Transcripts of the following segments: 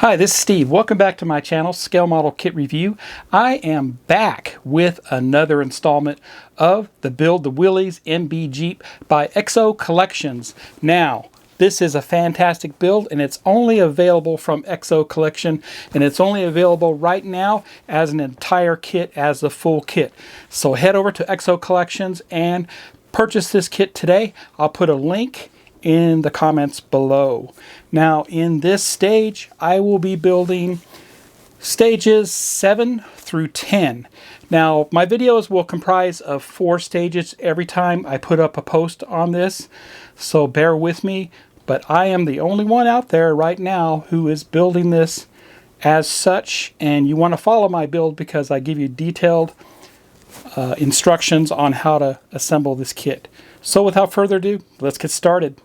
Hi, this is Steve. Welcome back to my channel, Scale Model Kit Review. I am back with another installment of the Build the Willys MB Jeep by IXO Collections. Now, this is a fantastic build, and it's only available from IXO Collection, and it's only available right now as an entire kit, as a full kit. So head over to IXO Collections and purchase this kit today. I'll put a link in the comments below. Now, in this stage, I will be building stages 7 through 10. Now, my videos will comprise of 4 stages every time I put up a post on this, so bear with me. But I am the only one out there right now who is building this as such, and you want to follow my build because I give you detailed instructions on how to assemble this kit. So without further ado, let's get started.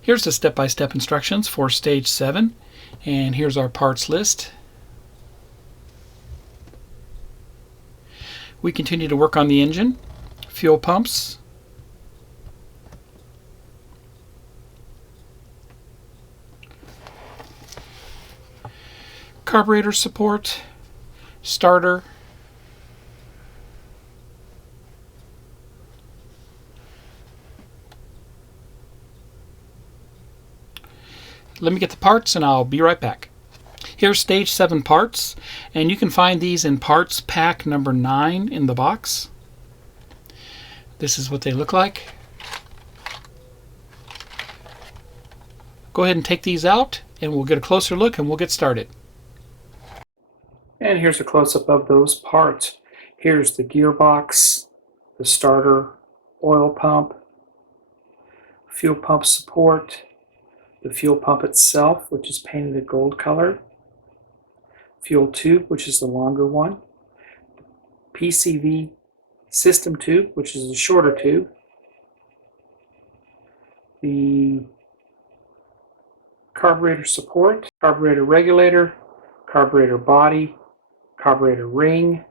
Here's the step-by-step instructions for stage 7, and here's our parts list. We continue to work on the engine, fuel pumps, carburetor support, starter, let me get the parts and I'll be right back. Here's stage 7 parts, and you can find these in parts pack number 9 in the box. This is what they look like. Go ahead and take these out and we'll get a closer look and we'll get started. And here's a close-up of those parts. Here's the gearbox, the starter, oil pump, fuel pump support, the fuel pump itself, which is painted a gold color, fuel tube, which is the longer one, PCV system tube, which is a shorter tube, the carburetor support, carburetor regulator, carburetor body, carburetor ring,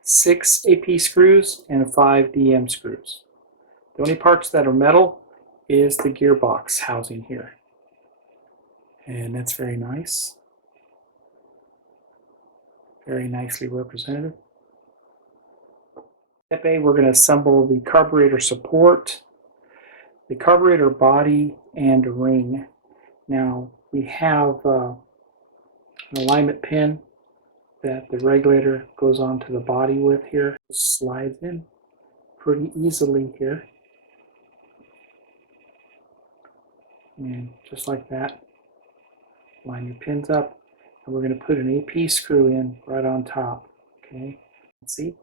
6 AP screws, and 5 DM screws. The only parts that are metal is the gearbox housing here, and that's very nice, very nicely represented. Step A, we're going to assemble the carburetor support, the carburetor body, and ring. Now we have an alignment pin that the regulator goes onto the body with here. It slides in pretty easily here. And just like that, line your pins up, and we're going to put an AP screw in right on top. Okay, see?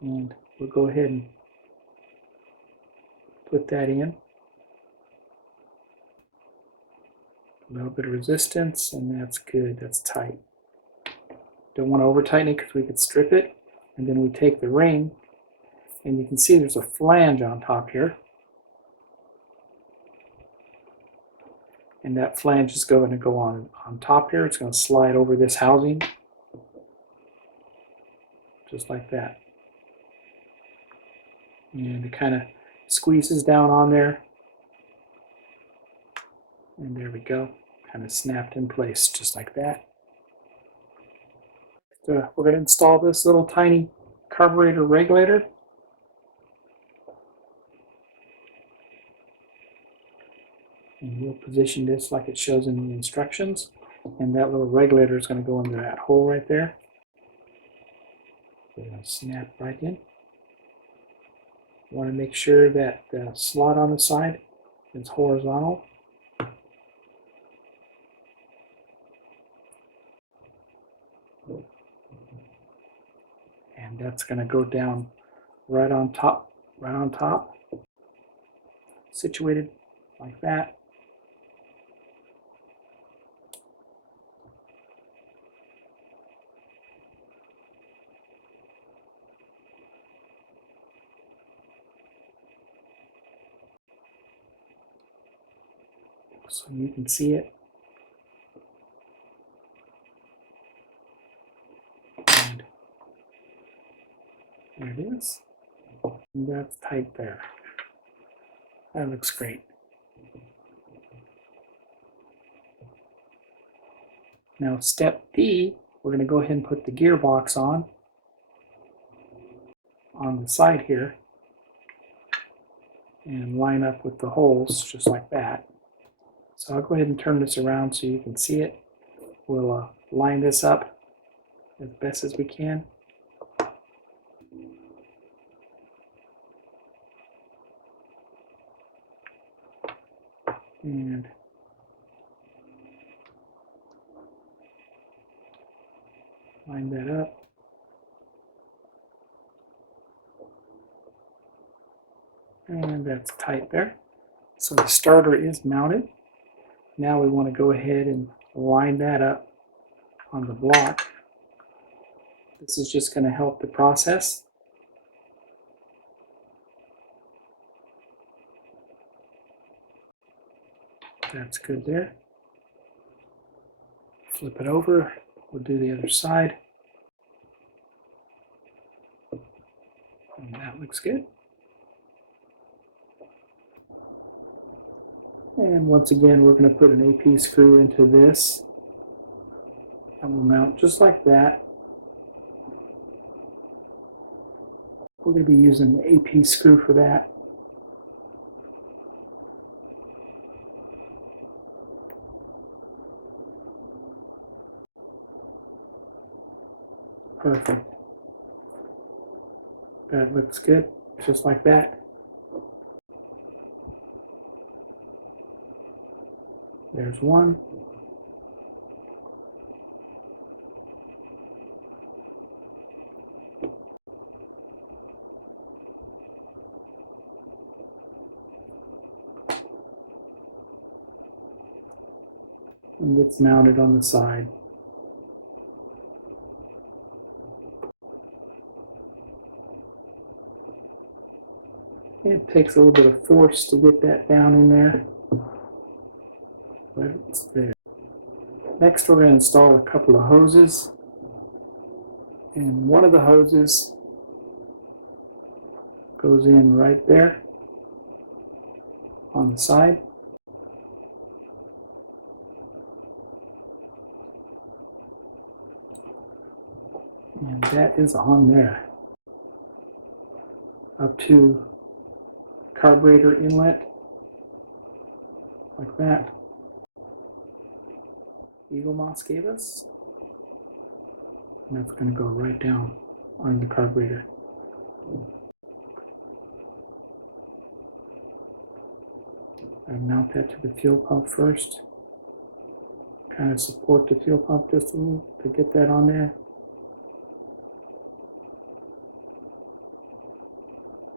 And we'll go ahead and put that in. A little bit of resistance, and that's good, that's tight. Don't want to over tighten it because we could strip it. And then we take the ring, and you can see there's a flange on top here. And that flange is going to go on top here. It's going to slide over this housing, just like that. And it kind of squeezes down on there. And there we go. Kind of snapped in place, just like that. So we're going to install this little tiny carburetor regulator. And we'll position this like it shows in the instructions. And that little regulator is going to go into that hole right there. We're going to snap right in. You want to make sure that the slot on the side is horizontal. And that's going to go down right on top, situated like that. So you can see it. And there it is. And that's tight there. That looks great. Now step D, we're going to go ahead and put the gearbox on the side here and line up with the holes just like that. So I'll go ahead and turn this around so you can see it. We'll line this up as best as we can. And line that up. And that's tight there. So the starter is mounted. Now we want to go ahead and line that up on the block. This is just going to help the process. That's good there. Flip it over. We'll do the other side. And that looks good. And once again, we're going to put an AP screw into this. And we'll mount just like that. We're going to be using the AP screw for that. Perfect. That looks good, just like that. There's one. And it's mounted on the side. It takes a little bit of force to get that down in there, but it's there. Next, we're going to install a couple of hoses. And one of the hoses goes in right there on the side. And that is on there. Up to carburetor inlet, like that. Eagle Moss gave us. And that's going to go right down on the carburetor. I mount that to the fuel pump first. Kind of support the fuel pump just a little to get that on there.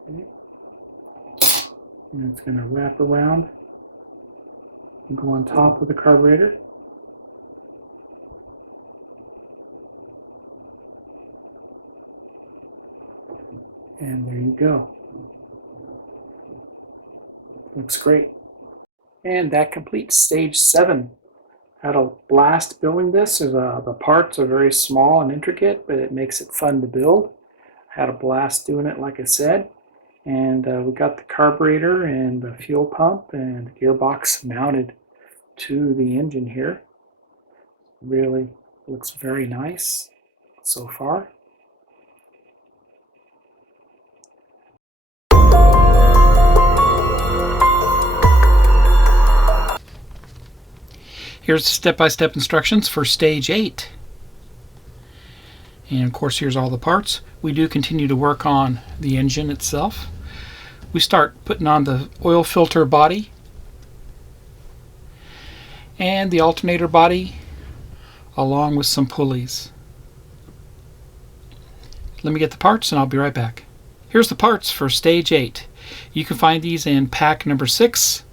Okay. And it's going to wrap around and go on top of the carburetor. And there you go. Looks great. And that completes stage 7. I had a blast building this. The parts are very small and intricate, but it makes it fun to build. I had a blast doing it, like I said. And we got the carburetor and the fuel pump and the gearbox mounted to the engine here. Really looks very nice so far. Here's step-by-step instructions for stage 8. And of course, here's all the parts. We do continue to work on the engine itself. We start putting on the oil filter body and the alternator body along with some pulleys. Let me get the parts and I'll be right back. Here's the parts for Stage 8. You can find these in pack number 6.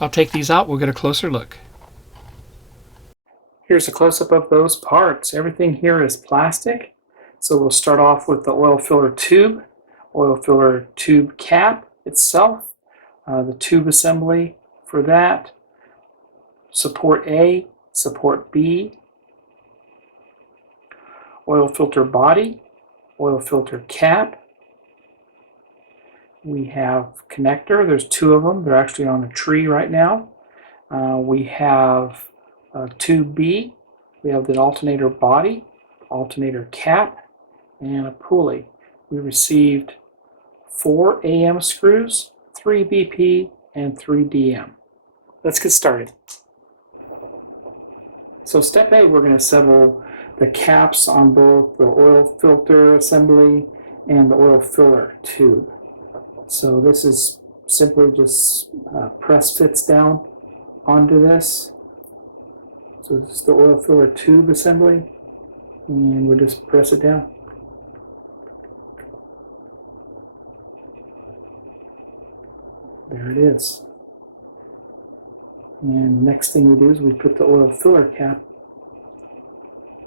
I'll take these out, we'll get a closer look. Here's a close-up of those parts. Everything here is plastic. So we'll start off with the oil filler tube cap itself, the tube assembly for that, support A, support B, oil filter body, oil filter cap. We have connector. There's 2 of them. They're actually on a tree right now. We have tube B. We have the alternator body, alternator cap, and a pulley. We received 4 AM screws, 3 BP, and 3 DM. Let's get started. So step A, we're going to assemble the caps on both the oil filter assembly and the oil filler tube. So this is simply just press fits down onto this. So this is the oil filler tube assembly, and we'll just press it down. There it is. And next thing we do is we put the oil filler cap,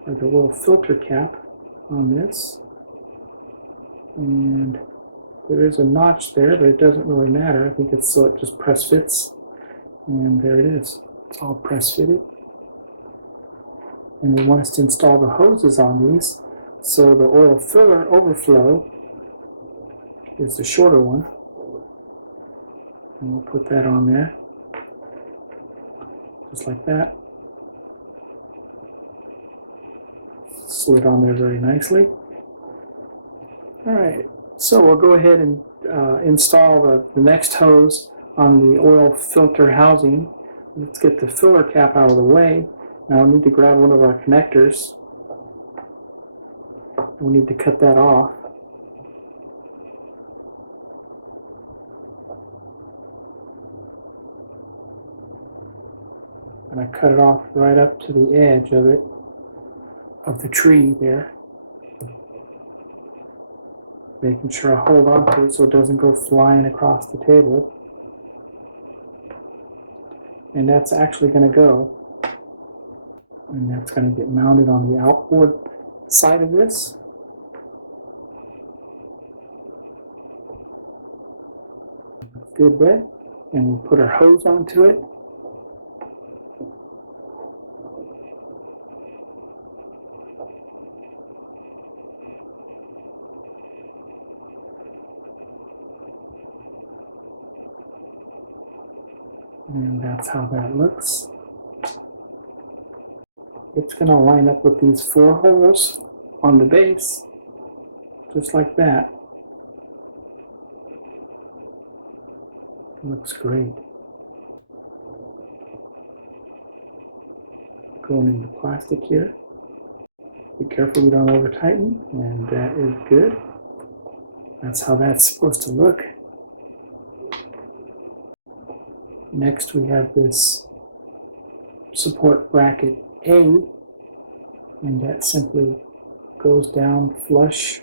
or the oil filter cap, on this. And there is a notch there, but it doesn't really matter. I think it's so it just press fits. And there it is. It's all press fitted. And we want us to install the hoses on these. So the oil filler overflow is the shorter one. And we'll put that on there. Just like that. Slid on there very nicely. Alright, so we'll go ahead and install the next hose on the oil filter housing. Let's get the filler cap out of the way. Now we need to grab one of our connectors. We need to cut that off. And I cut it off right up to the edge of it, of the tree there. Making sure I hold on to it so it doesn't go flying across the table. And that's actually going to go. And that's going to get mounted on the outboard side of this. Good there. And we'll put our hose onto it. And that's how that looks. It's going to line up with these 4 holes on the base, just like that. Looks great. Going into plastic here. Be careful you don't over tighten, and that is good. That's how that's supposed to look. Next we have this support bracket A, and that simply goes down flush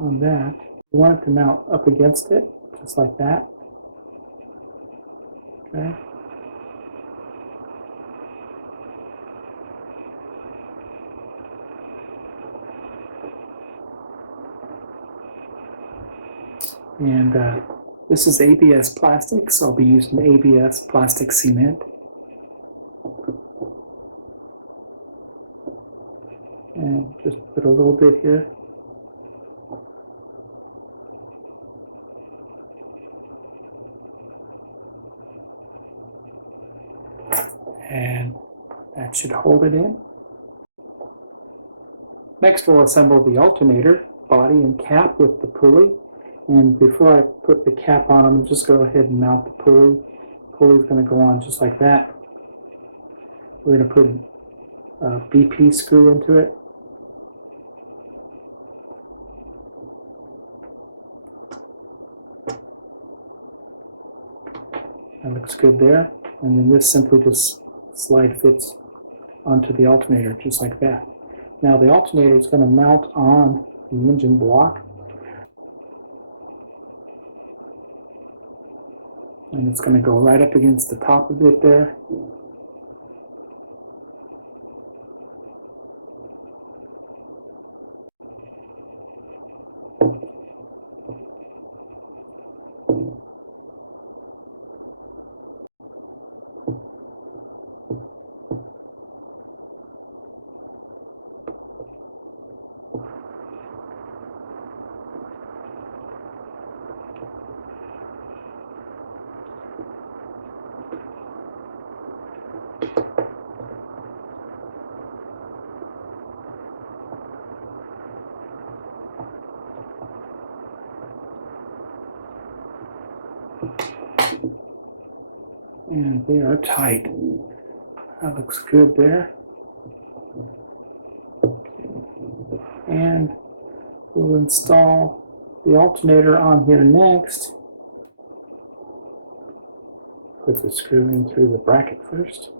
on that. You want it to mount up against it, just like that. Okay. And this is ABS plastic, so I'll be using ABS plastic cement. And just put a little bit here. And that should hold it in. Next we'll assemble the alternator body and cap with the pulley. And before I put the cap on, I'm just go ahead and mount the pulley. The pulley's going to go on just like that. We're going to put a BP screw into it. That looks good there. And then this simply just slide fits onto the alternator, just like that. Now the alternator is going to mount on the engine block, and it's going to go right up against the top of it there. And they are tight. That looks good there. And we'll install the alternator on here next. Put the screw in through the bracket first.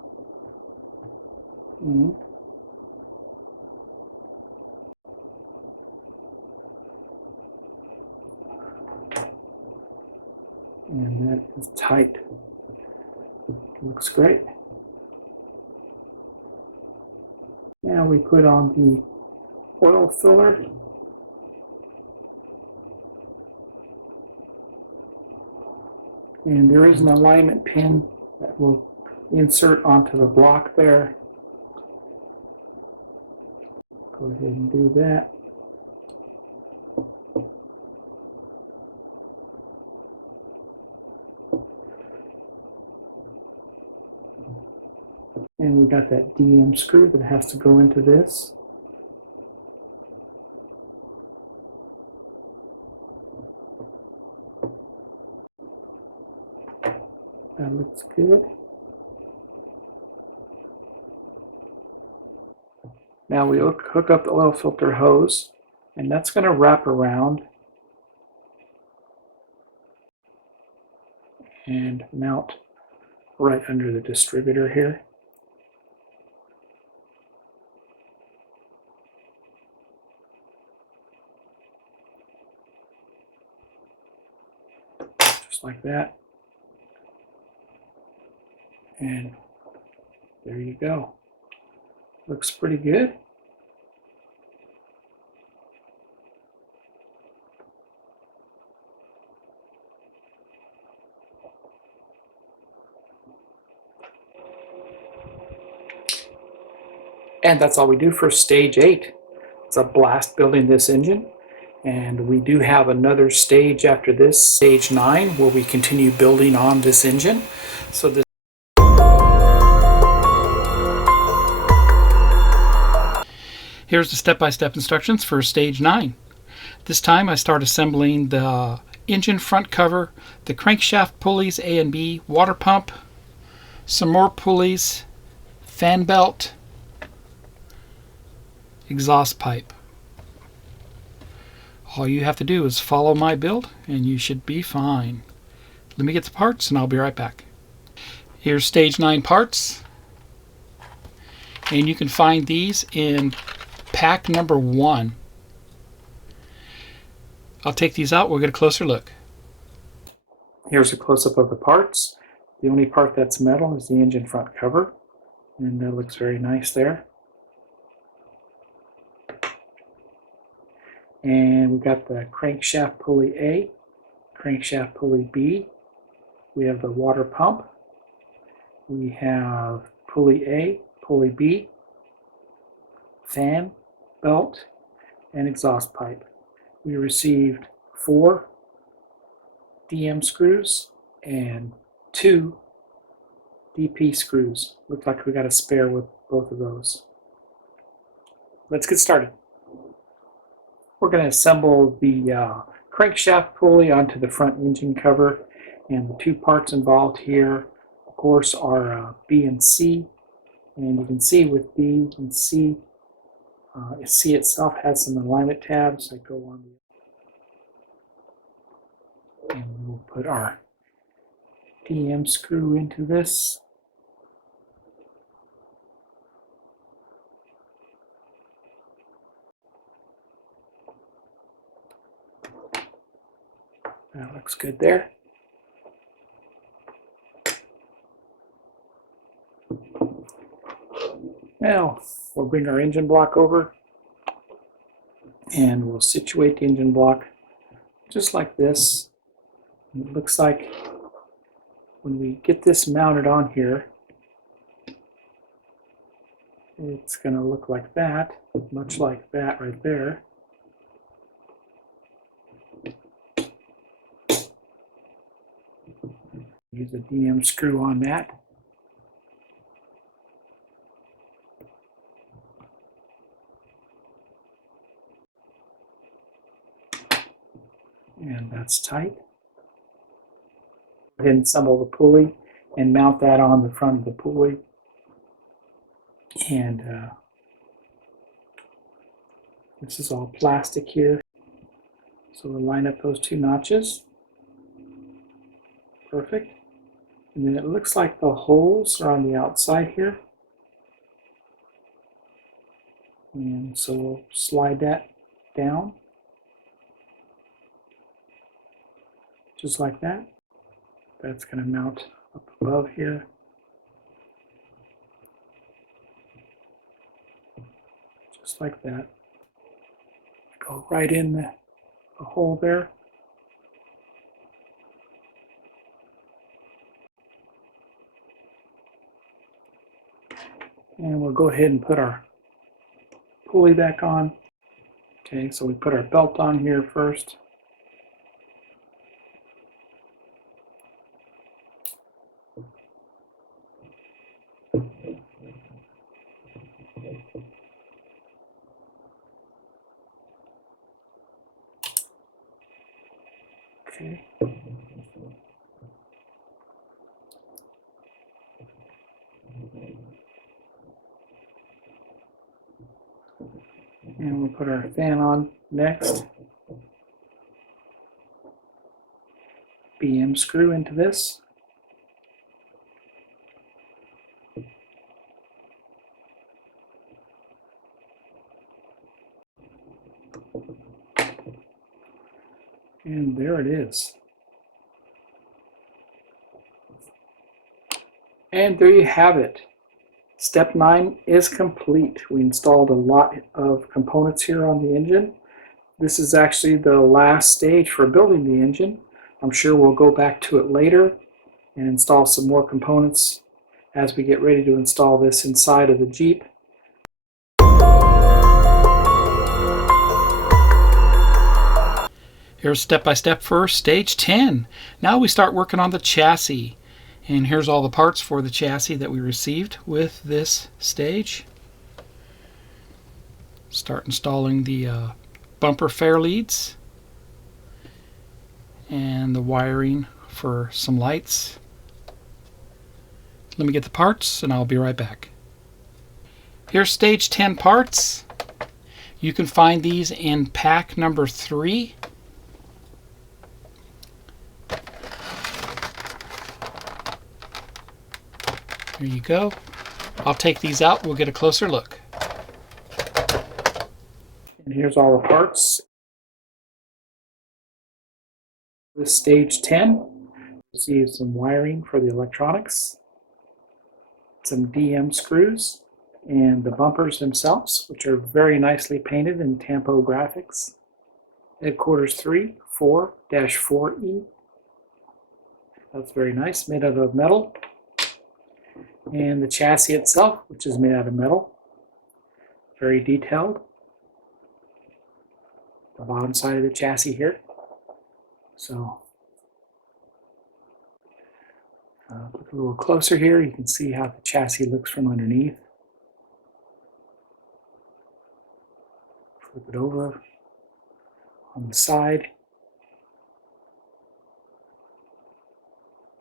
And that is tight. Looks great. Now we put on the oil filler. And there is an alignment pin that will insert onto the block there. Go ahead and do that. And we got that DM screw that has to go into this. That looks good. Now we hook up the oil filter hose, and that's going to wrap around and mount right under the distributor here. Just like that. And there you go. Looks pretty good. And that's all we do for stage 8. It's a blast building this engine. And we do have another stage after this, stage 9, where we continue building on this engine. So this Here's the step-by-step instructions for stage 9. This time I start assembling the engine front cover, the crankshaft pulleys A and B, water pump, some more pulleys, fan belt, exhaust pipe. All you have to do is follow my build and you should be fine. Let me get the parts and I'll be right back. Here's stage 9 parts, and you can find these in pack number 1. I'll take these out, we'll get a closer look. Here's a close-up of the parts. The only part that's metal is the engine front cover, and that looks very nice there. And we've got the crankshaft pulley A, crankshaft pulley B. We have the water pump. We have pulley A, pulley B, fan, belt, and exhaust pipe. We received 4 DM screws and 2 DP screws. Looks like we got a spare with both of those. Let's get started. We're going to assemble the crankshaft pulley onto the front engine cover, and the 2 parts involved here, of course, are B and C. And you can see with B and C, C itself has some alignment tabs that go on the, and we'll put our DM screw into this. That looks good there. Now we'll bring our engine block over and we'll situate the engine block just like this. It looks like when we get this mounted on here, it's going to look like that, much like that right there. Use a DM screw on that. And that's tight. Go ahead and assemble the pulley and mount that on the front of the pulley. And this is all plastic here. So we'll line up those two notches. Perfect. And then it looks like the holes are on the outside here. And so we'll slide that down. Just like that. That's going to mount up above here. Just like that. Go right in the hole there. And we'll go ahead and put our pulley back on. Okay, so we put our belt on here first. Okay. And we'll put our fan on next. BM screw into this. And there it is. And there you have it. Step 9 is complete. We installed a lot of components here on the engine. This is actually the last stage for building the engine. I'm sure we'll go back to it later and install some more components as we get ready to install this inside of the Jeep. Here's step-by-step for stage 10. Now we start working on the chassis. And here's all the parts for the chassis that we received with this stage. Start installing the bumper fair leads and the wiring for some lights. Let me get the parts and I'll be right back. Here's stage 10 parts. You can find these in pack number 3. There you go. I'll take these out. We'll get a closer look. And here's all the parts. This stage 10. You'll see some wiring for the electronics, some DM screws, and the bumpers themselves, which are very nicely painted in Tampo graphics. Headquarters 3, 4-4E. That's very nice, made out of metal. And the chassis itself, which is made out of metal, very detailed. The bottom side of the chassis here. So, look a little closer here. You can see how the chassis looks from underneath. Flip it over on the side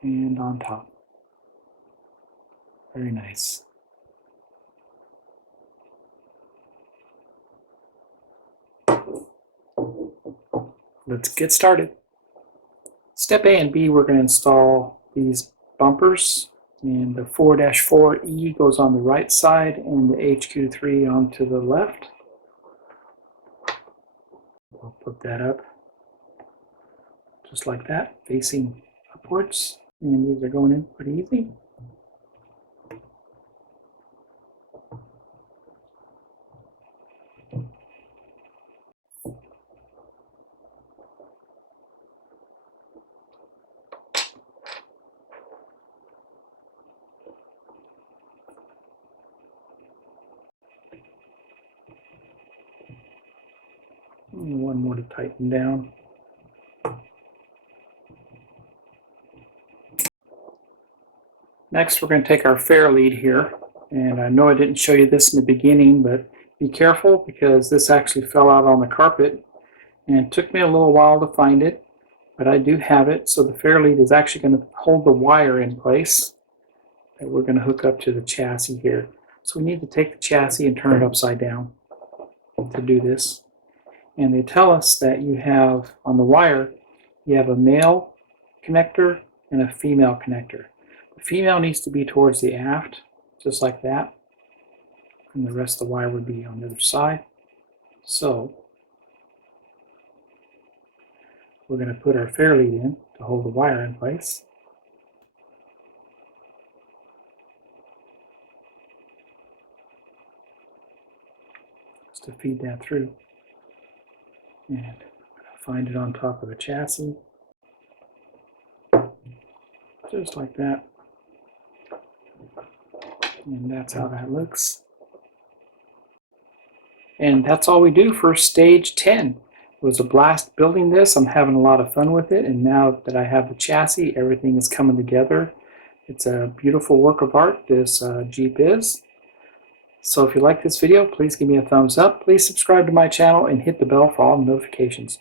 and on top. Very nice. Let's get started. Step A and B, we're going to install these bumpers, and the 4-4E goes on the right side and the HQ3 onto the left. We'll put that up just like that, facing upwards. And these are going in pretty easy. And one more to tighten down. Next, we're going to take our fair lead here. And I know I didn't show you this in the beginning, but be careful because this actually fell out on the carpet. And it took me a little while to find it, but I do have it. So the fair lead is actually going to hold the wire in place that we're going to hook up to the chassis here. So we need to take the chassis and turn it upside down to do this. And they tell us that you have, on the wire, you have a male connector and a female connector. The female needs to be towards the aft, just like that. And the rest of the wire would be on the other side. So we're going to put our fair lead in to hold the wire in place. Just to feed that through. And find it on top of the chassis, just like that. And that's how that looks. And that's all we do for stage 10. It was a blast building this. I'm having a lot of fun with it, and now that I have the chassis, everything is coming together. It's a beautiful work of art, this Jeep is. So if you like this video, please give me a thumbs up. Please subscribe to my channel and hit the bell for all notifications.